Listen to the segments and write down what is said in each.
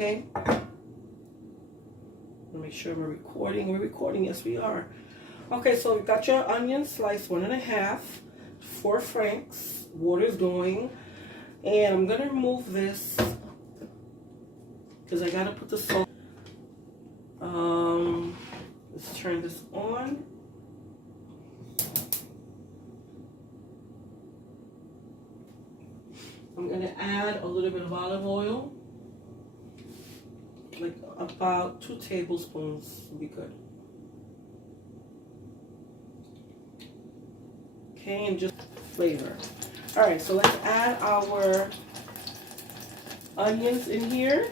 Okay. Make sure we're recording. We're recording. Yes, we are. Okay, so you got your onion sliced 1.5, 4 franks. Water's going, and I'm gonna remove this because I gotta put the salt. Let's turn this on. I'm gonna add a little bit of olive oil, like about 2 tablespoons would be good. Okay, and just flavor. All right, so let's add our onions in here.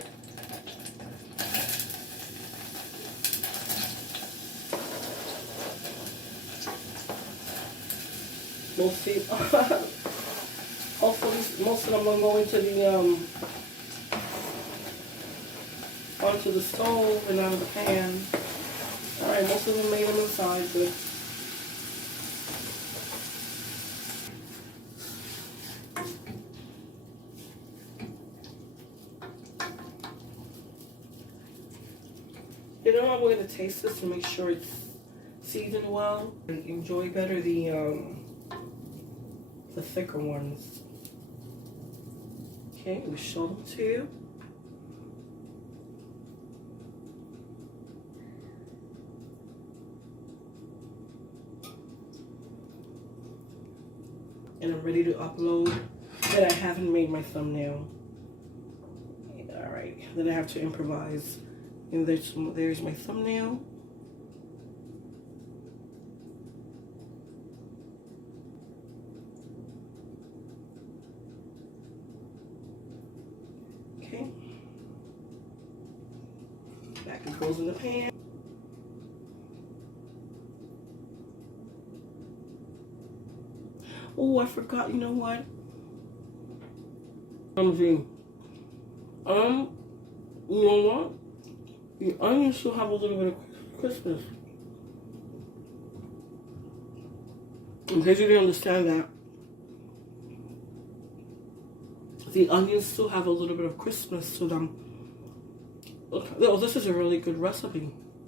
Hopefully, most of them will go into the onto the stove and out of the pan. All right, most of them made them inside, good. You know, I'm going to taste this to make sure it's seasoned well. I enjoy better the thicker ones. Okay, we show them to you. And I'm ready to upload that I haven't made my thumbnail. All right, then I have to improvise. And there's my thumbnail. Okay. Back it goes in the pan. Oh, I forgot. You know what? You know what? The onions still have a little bit of crispness. In case you didn't understand that, the onions still have a little bit of crispness to them. Okay. Oh, this is a really good recipe.